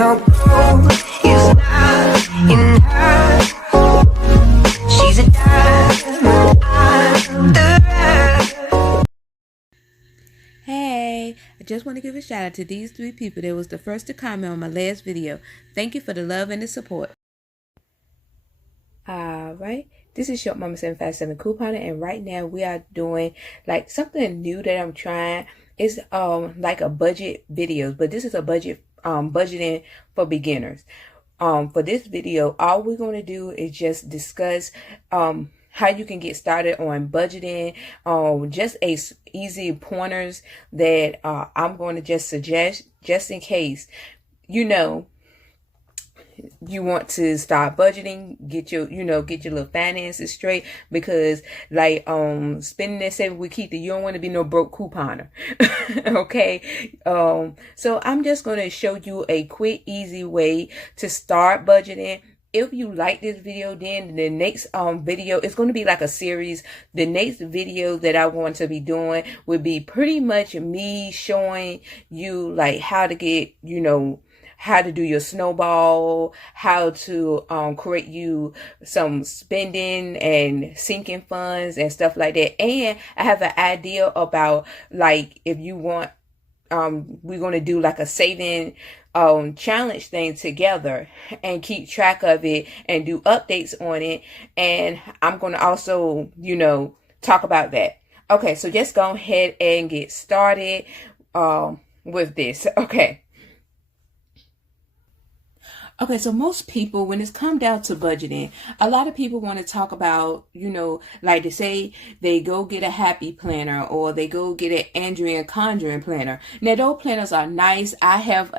No gold is not in her. She's a diamond under her. Hey, I just want to give a shout out to these 3 people that was the first to comment on my last video. Thank you for the love and the support. Alright, this is Short Mama 757 Couponer, and right now we are doing like something new that I'm trying. It's like a budget videos, but this is a budget budgeting for beginners. For this video, all we're going to do is just discuss how you can get started on budgeting, just easy pointers that I'm going to just suggest, just in case you want to start budgeting, get your little finances straight, because like spending that saving with Keitha, you don't want to be no broke couponer. Okay, so I'm just going to show you a quick, easy way to start budgeting. If you like this video, then the next video is going to be like a series. The next video that I want to be doing would be pretty much me showing you like how to get, how to do your snowball, how to create you some spending and sinking funds and stuff like that. And I have an idea about like if you want, we're going to do like a saving challenge thing together and keep track of it and do updates on it. And I'm going to also, talk about that. Okay, so just go ahead and get started with this. Okay, so most people, when it's come down to budgeting, a lot of people want to talk about, like they say they go get a happy planner or they go get an Andrea Conjuring planner. Now, those planners are nice. I have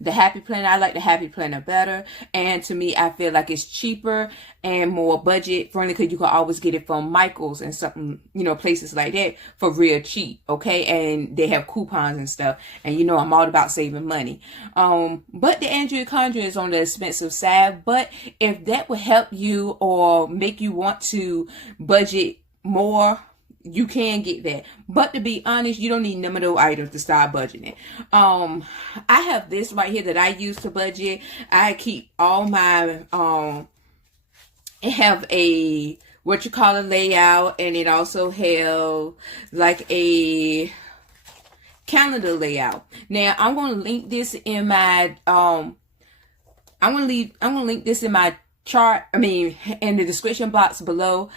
the happy planner. I like the happy planner better. And to me, I feel like it's cheaper and more budget friendly because you can always get it from Michael's and something, places like that for real cheap. Okay. And they have coupons and stuff. And I'm all about saving money. But the Andrea Conjuring is on the expensive side. But if that would help you or make you want to budget more, you can get that. But to be honest, you don't need none of those items to start budgeting. I have this right here that I use to budget. I keep all my it have a layout, and it also have like a calendar layout. Now I'm going to link this in my I'm going to link this in my chart, in the description box below.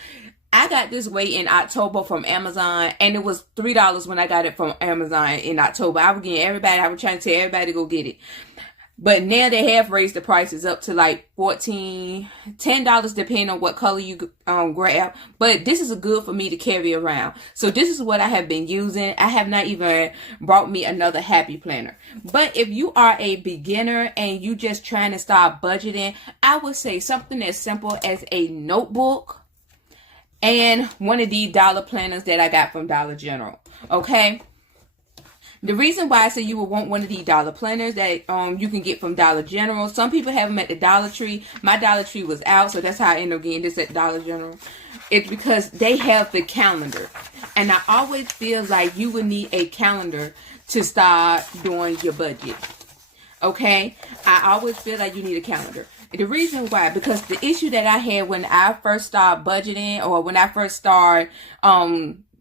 I got this way in October from Amazon, and it was $3 when I got it from Amazon in October. I was trying to tell everybody to go get it. But now they have raised the prices up to like $10 depending on what color you grab. But this is good for me to carry around. So this is what I have been using. I have not even brought me another happy planner. But if you are a beginner and you just trying to start budgeting, I would say something as simple as a notebook and one of these dollar planners that I got from Dollar General. Okay. The reason why I say you would want one of these dollar planners that you can get from Dollar General. Some people have them at the Dollar Tree. My Dollar Tree was out, so that's how I ended up getting this at Dollar General. It's because they have the calendar. And I always feel like you would need a calendar to start doing your budget. Okay? I always feel like you need a calendar. The reason why, because the issue that I had when I first started budgeting, or when I first started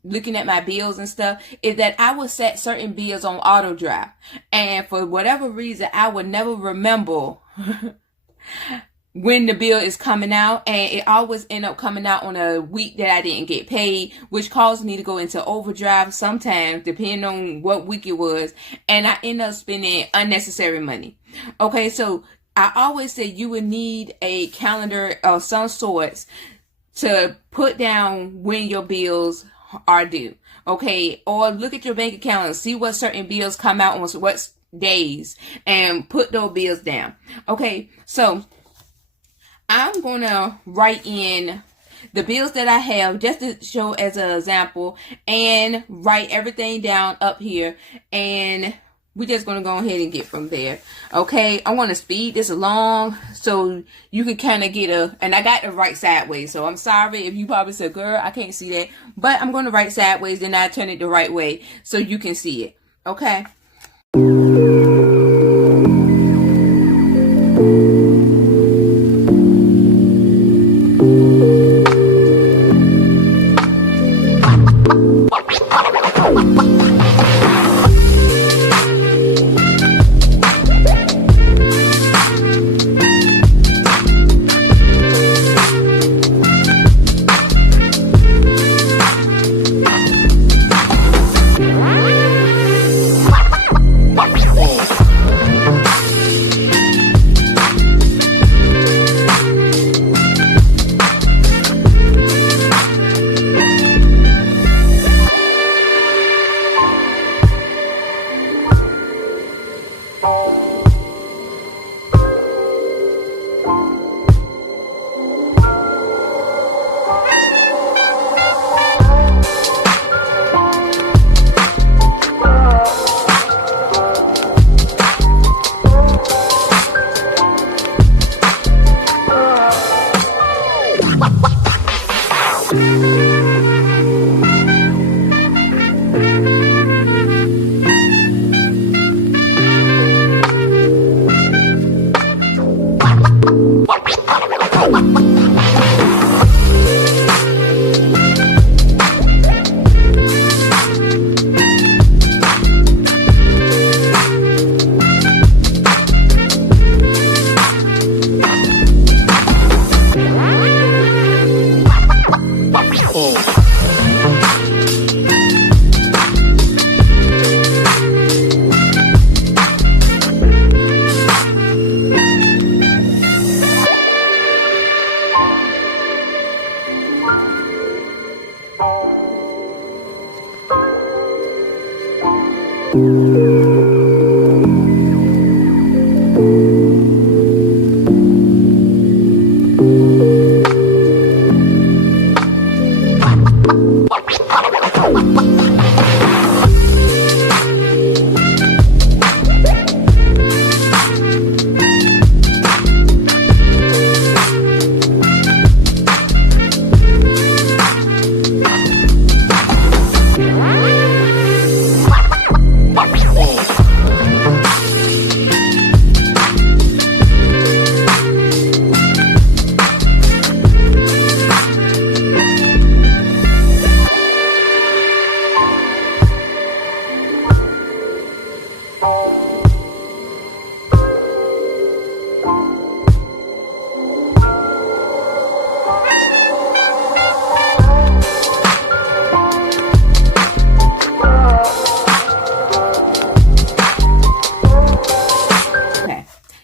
looking at my bills and stuff, is that I would set certain bills on auto drive, and for whatever reason I would never remember when the bill is coming out, and it always end up coming out on a week that I didn't get paid, which caused me to go into overdrive sometimes depending on what week it was, and I end up spending unnecessary money. Okay, so I always say you would need a calendar of some sorts to put down when your bills are due. Okay, or look at your bank account and see what certain bills come out on what days and put those bills down. Okay, so I'm gonna write in the bills that I have just to show as an example, and write everything down up here, and we're just going to go ahead and get from there. Okay, I want to speed this along so you can kind of get and I got to write sideways, so I'm sorry if you probably said, girl, I can't see that, but I'm going to write sideways, then I turn it the right way so you can see it. Okay.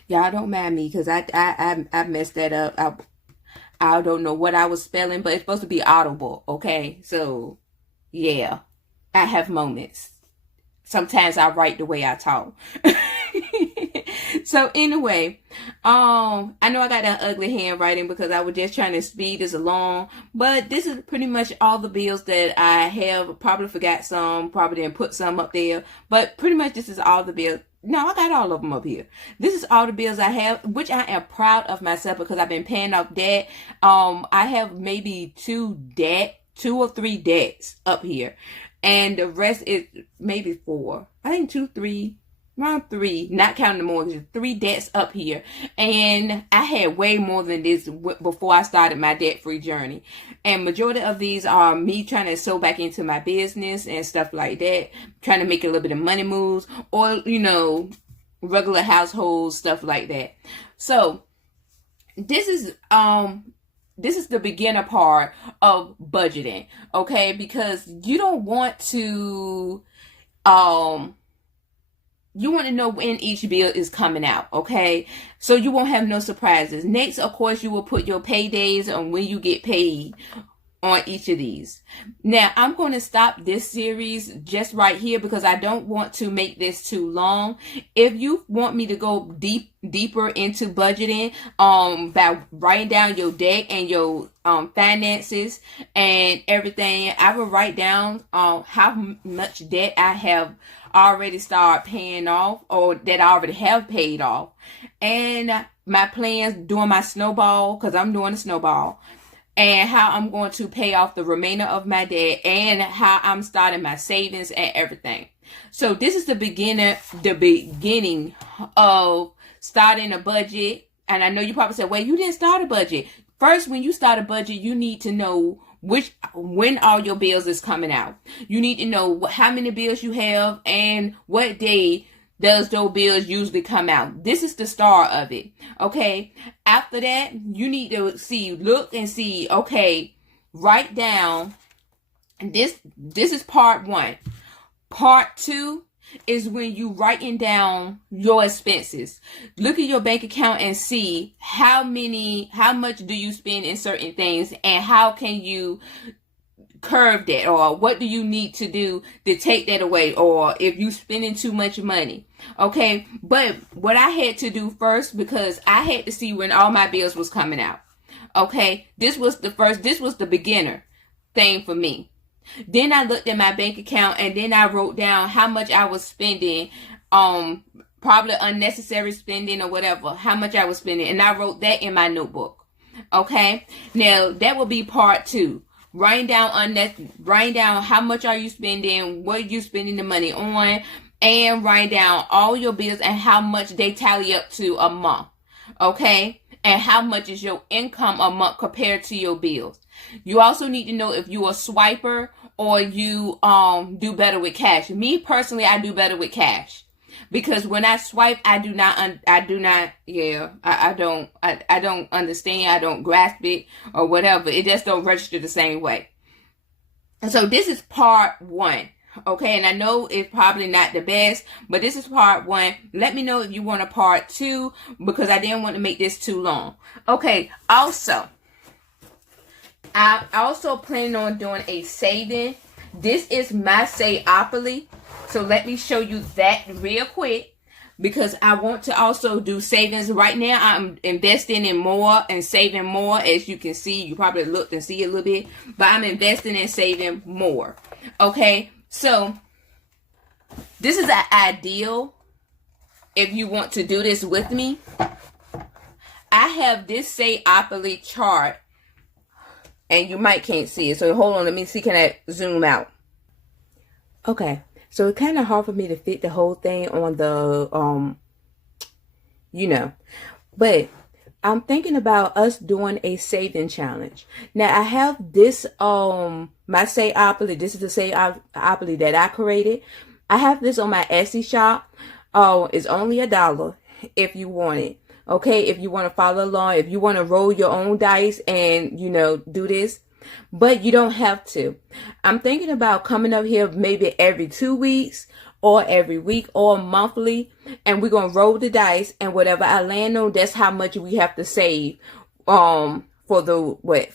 Y'all don't mind me because I messed that up. I don't know what I was spelling, but it's supposed to be audible, okay? So, yeah, I have moments. Sometimes I write the way I talk. So anyway, I know I got that ugly handwriting because I was just trying to speed this along, but this is pretty much all the bills that I have. Probably forgot some, probably didn't put some up there, but pretty much this is all the bills. No, I got all of them up here. This is all the bills I have, which I am proud of myself because I've been paying off debt. I have maybe two or three debts up here, and the rest is maybe four. I think around three, not counting the mortgage, 3 debts up here. And I had way more than this before I started my debt-free journey. And majority of these are me trying to sew back into my business and stuff like that, trying to make a little bit of money moves, or, regular household stuff like that. So this is the beginner part of budgeting, okay? Because you don't want to you want to know when each bill is coming out, okay? So you won't have no surprises. Next, of course, you will put your paydays on when you get paid on each of these. Now, I'm going to stop this series just right here because I don't want to make this too long. If you want me to go deeper into budgeting, by writing down your debt and your finances and everything, I will write down how much debt I have already started paying off, or that I already have paid off, and my plans doing my snowball, because I'm doing a snowball, and how I'm going to pay off the remainder of my debt, and how I'm starting my savings and everything. So this is the beginning of starting a budget. And I know you probably said, well, you didn't start a budget. First, when you start a budget, you need to know when all your bills is coming out. You need to know how many bills you have and what day does those bills usually come out. This is the start of it, okay? After that, you need to look and see, okay, write down, this is part 1. Part 2 is when you writing down your expenses. Look at your bank account and see how much do you spend in certain things, and how can you curb that, or what do you need to do to take that away, or if you spending too much money. Okay, but what I had to do first, because I had to see when all my bills was coming out. Okay, this was the beginner thing for me. Then I looked at my bank account, and then I wrote down how much I was spending, probably unnecessary spending or whatever, how much I was spending, and I wrote that in my notebook. Okay, now that will be part 2. Writing down how much are you spending, what are you spending the money on, and write down all your bills and how much they tally up to a month. Okay, and how much is your income a month compared to your bills. You also need to know if you're a swiper or you do better with cash. Me personally, I do better with cash. Because when I swipe, I don't understand, I don't grasp it or whatever. It just don't register the same way. And so this is part 1. Okay, and I know it's probably not the best, but this is part 1. Let me know if you want a part 2, because I didn't want to make this too long. Okay, also, I'm also planning on doing a saving. This is my Sayopoly. So let me show you that real quick, because I want to also do savings. Right now, I'm investing in more and saving more. As you can see, you probably looked and see a little bit, but I'm investing and saving more. Okay, so this is an ideal if you want to do this with me. I have this Sayopoly chart, and you might can't see it. So hold on, let me see, can I zoom out? Okay. So it's kind of hard for me to fit the whole thing on the, but I'm thinking about us doing a saving challenge. Now I have this, my Sayopoly. This is the Sayopoly that I created. I have this on my Etsy shop. It's only $1 if you want it. Okay. If you want to follow along, if you want to roll your own dice and, do this. But you don't have to. I'm thinking about coming up here maybe every 2 weeks or every week or monthly. And we're going to roll the dice, and whatever I land on, that's how much we have to save for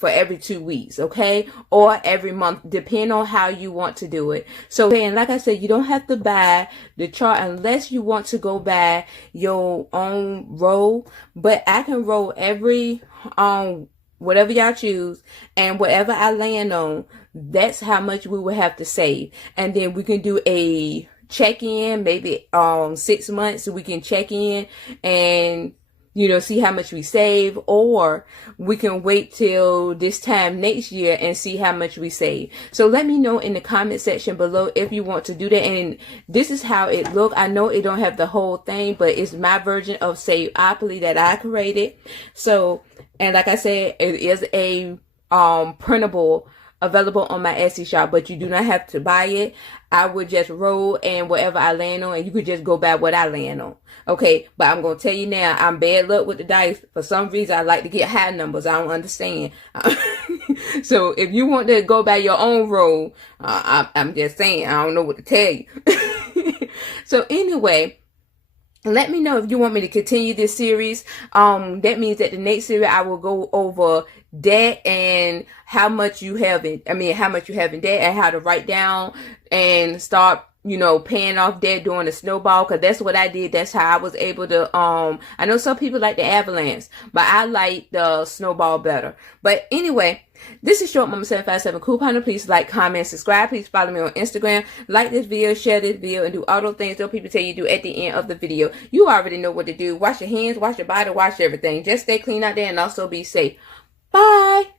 every 2 weeks. Okay. Or every month, depending on how you want to do it. So, and like I said, you don't have to buy the chart unless you want to go buy your own roll. But I can roll every, whatever y'all choose, and whatever I land on, that's how much we will have to save. And then we can do a check-in, maybe 6 months, so we can check in and see how much we save, or we can wait till this time next year and see how much we save. So let me know in the comment section below if you want to do that. And this is how it look. I know it don't have the whole thing, but it's my version of Sayopoly that I created. So, and like I said, it is a printable, available on my Etsy shop, but you do not have to buy it. I would just roll, and whatever I land on, and you could just go by what I land on. Okay, but I'm going to tell you now, I'm bad luck with the dice. For some reason, I like to get high numbers. I don't understand. So if you want to go by your own roll, I'm just saying, I don't know what to tell you. So anyway, let me know if you want me to continue this series. That means that the next series I will go over debt and how much you have in debt, and how to write down and start, paying off debt during the snowball. Cause that's what I did. That's how I was able to, I know some people like the avalanche, but I like the snowball better. But anyway, this is Short Mama 757 Coupon. Please like, comment, subscribe. Please follow me on Instagram. Like this video, share this video, and do all those things that people tell you to do at the end of the video. You already know what to do. Wash your hands, wash your body, wash everything. Just stay clean out there and also be safe. Bye.